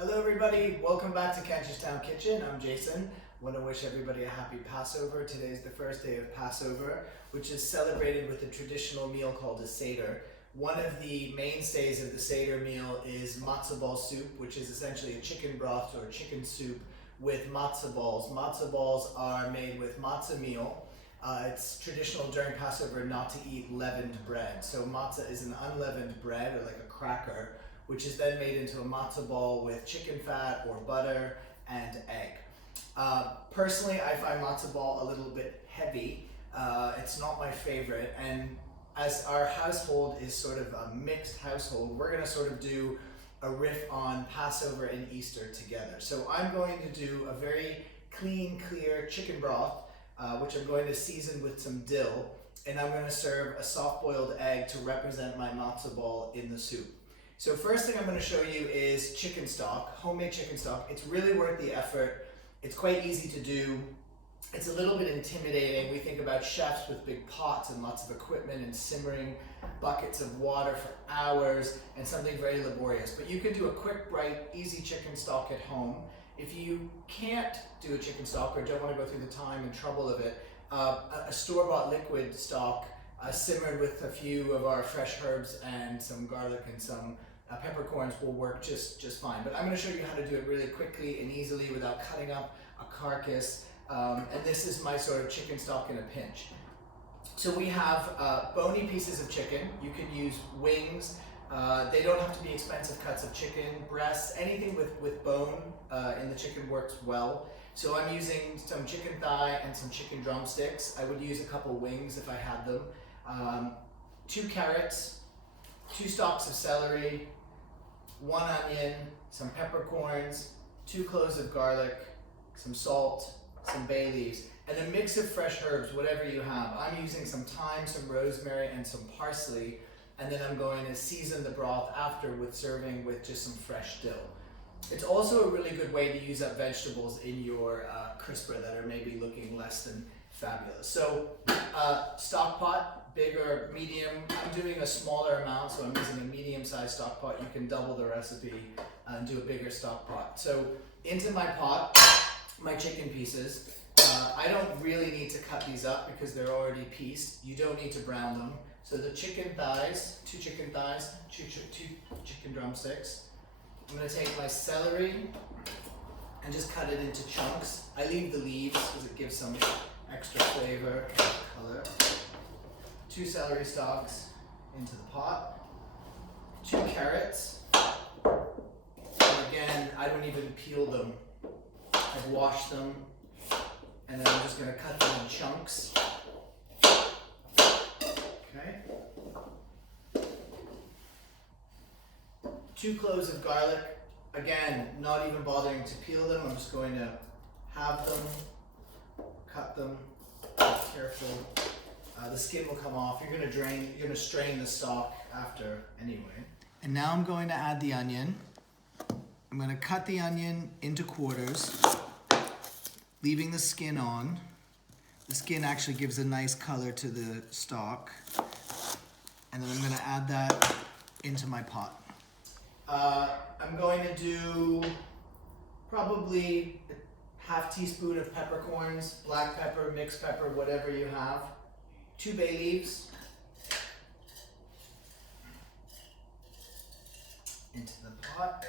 Hello everybody, welcome back to Kentishtownkitchen. I'm Jason. I want to wish everybody a happy Passover. Today is the first day of Passover, which is celebrated with a traditional meal called a Seder. One of the mainstays of the Seder meal is matzah ball soup, which is essentially a chicken broth or chicken soup with matzah balls. Matzah balls are made with matzah meal. It's traditional during Passover not to eat leavened bread. So matzah is an unleavened bread, or like a cracker, which is then made into a matzah ball with chicken fat or butter and egg. Personally, I find matzah ball a little bit heavy. It's not my favorite, and as our household is sort of a mixed household, we're going to sort of do a riff on Passover and Easter together. So I'm going to do a very clean, clear chicken broth, which I'm going to season with some dill, and I'm going to serve a soft-boiled egg to represent my matzah ball in the soup. So first thing I'm going to show you is chicken stock, homemade chicken stock. It's really worth the effort. It's quite easy to do. It's a little bit intimidating. We think about chefs with big pots and lots of equipment and simmering buckets of water for hours and something very laborious. But you can do a quick, bright, easy chicken stock at home. If you can't do a chicken stock or don't want to go through the time and trouble of it, a store-bought liquid stock simmered with a few of our fresh herbs and some garlic and some peppercorns will work just fine. But I'm going to show you how to do it really quickly and easily without cutting up a carcass. And this is my sort of chicken stock in a pinch. So we have bony pieces of chicken. You can use wings. They don't have to be expensive cuts of chicken. Breasts, anything with bone in the chicken works well. So I'm using some chicken thigh and some chicken drumsticks. I would use a couple wings if I had them. 2 carrots, 2 stalks of celery, 1 onion, some peppercorns, 2 cloves of garlic, some salt, some bay leaves, and a mix of fresh herbs, whatever you have. I'm using some thyme, some rosemary, and some parsley, and then I'm going to season the broth after with serving with just some fresh dill. It's also a really good way to use up vegetables in your crisper that are maybe looking less than fabulous. So stock pot, big or medium. I'm doing a smaller amount, so I'm using a medium-sized stock pot. You can double the recipe and do a bigger stock pot. So into my pot, my chicken pieces. I don't really need to cut these up because they're already pieced. You don't need to brown them. So the chicken thighs, 2 chicken thighs, 2 chicken drumsticks. I'm going to take my celery and just cut it into chunks. I leave the leaves because it gives some extra flavor and color. 2 celery stalks into the pot. 2 carrots. And again, I don't even peel them. I've washed them. And then I'm just going to cut them in chunks. Okay. 2 cloves of garlic. Again, not even bothering to peel them. I'm just going to halve them, cut them, be careful. The skin will come off. You're going to strain the stock after anyway. And now I'm going to add the onion. I'm going to cut the onion into quarters, leaving the skin on. The skin actually gives a nice color to the stock. And then I'm going to add that into my pot. I'm going to do probably a ½ teaspoon of peppercorns, black pepper, mixed pepper, whatever you have. 2 bay leaves into the pot.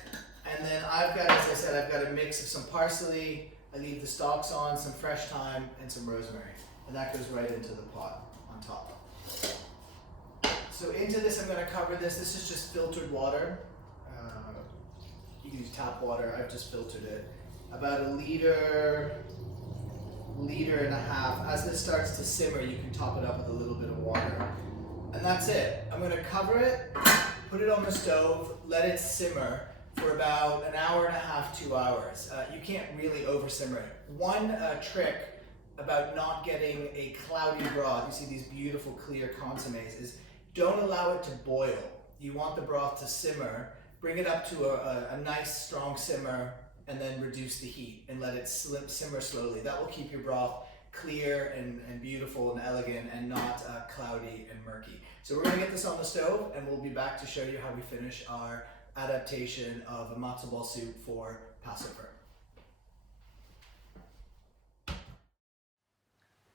And then I've got, as I said, I've got a mix of some parsley. I leave the stalks on, some fresh thyme, and some rosemary. And that goes right into the pot on top. So into this, I'm going to cover this. This is just filtered water. You can use tap water. I've just filtered it. About a liter and a half. As this starts to simmer, you can top it up with a little bit of water. And that's it. I'm going to cover it, put it on the stove, let it simmer for about an hour and a half, 2 hours. You can't really over simmer it. One trick about not getting a cloudy broth, you see these beautiful clear consommes, is don't allow it to boil. You want the broth to simmer. Bring it up to a nice strong simmer and then reduce the heat and let it simmer slowly. That will keep your broth clear and beautiful and elegant and not cloudy and murky. So we're going to get this on the stove and we'll be back to show you how we finish our adaptation of a matzo ball soup for Passover.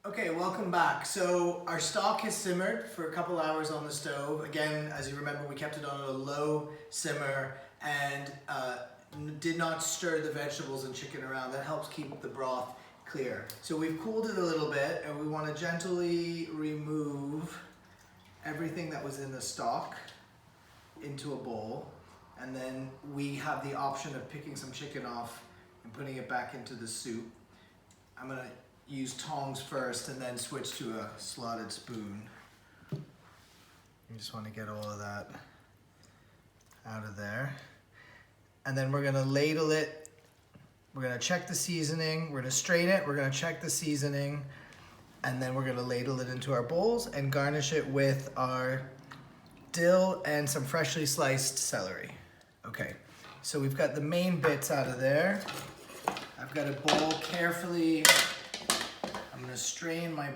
Okay, welcome back. So our stock has simmered for a couple hours on the stove. Again, as you remember, we kept it on a low simmer and did not stir the vegetables and chicken around. That helps keep the broth clear. So we've cooled it a little bit and we want to gently remove everything that was in the stock into a bowl. And then we have the option of picking some chicken off and putting it back into the soup. I'm gonna use tongs first and then switch to a slotted spoon. You just want to get all of that out of there. And then we're gonna ladle it. We're gonna check the seasoning. We're gonna strain it. We're gonna check the seasoning. And then we're gonna ladle it into our bowls and garnish it with our dill and some freshly sliced celery. Okay, so we've got the main bits out of there. I've got a bowl carefully. I'm gonna strain my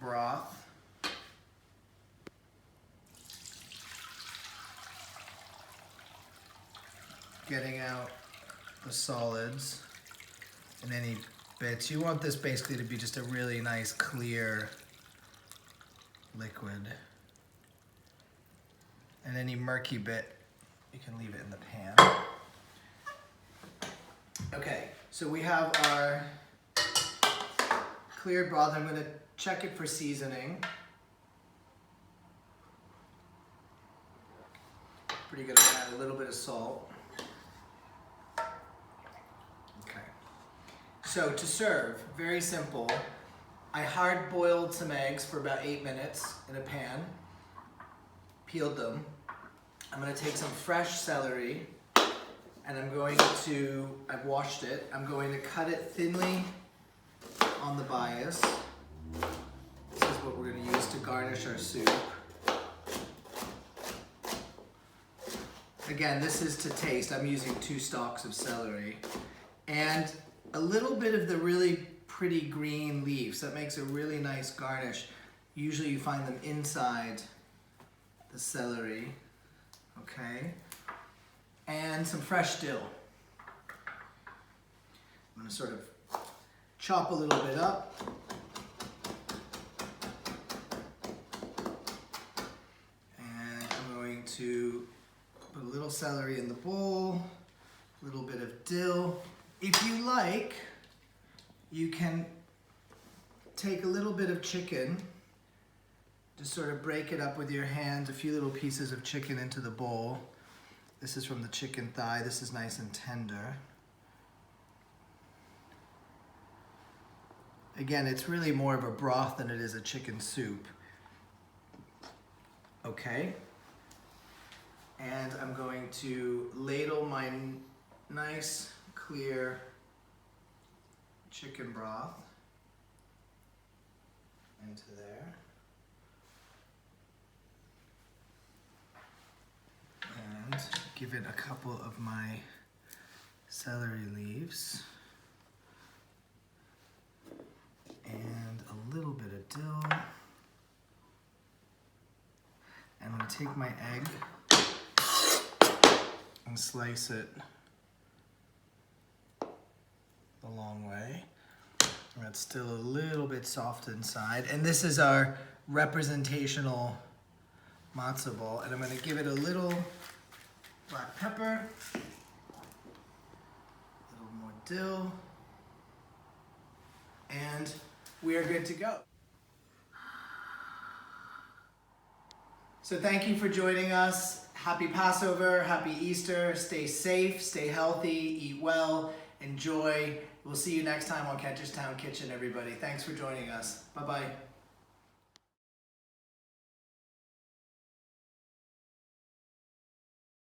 broth. Getting out the solids and any bits. You want this basically to be just a really nice clear liquid. And any murky bit, you can leave it in the pan. Okay, so we have our cleared broth. I'm gonna check it for seasoning. Pretty good. I'm gonna add a little bit of salt. Okay. So to serve, very simple. I hard boiled some eggs for about 8 minutes in a pan. Peeled them. I'm gonna take some fresh celery and I've washed it. I'm going to cut it thinly on the bias. This is what we're going to use to garnish our soup. Again, this is to taste. I'm using 2 stalks of celery and a little bit of the really pretty green leaves. That makes a really nice garnish. Usually you find them inside the celery. Okay. And some fresh dill. I'm going to sort of chop a little bit up. And I'm going to put a little celery in the bowl, a little bit of dill. If you like, you can take a little bit of chicken, just sort of break it up with your hands, a few little pieces of chicken into the bowl. This is from the chicken thigh. This is nice and tender. Again, it's really more of a broth than it is a chicken soup. Okay. And I'm going to ladle my nice, clear chicken broth into there. And give it a couple of my celery leaves. And a little bit of dill. And I'm going to take my egg and slice it the long way. And it's still a little bit soft inside. And this is our representational matzo ball. And I'm going to give it a little black pepper, a little more dill, and we are good to go. So thank you for joining us. Happy Passover, happy Easter. Stay safe, stay healthy, eat well, enjoy. We'll see you next time on Kentishtownkitchen, everybody. Thanks for joining us. Bye-bye.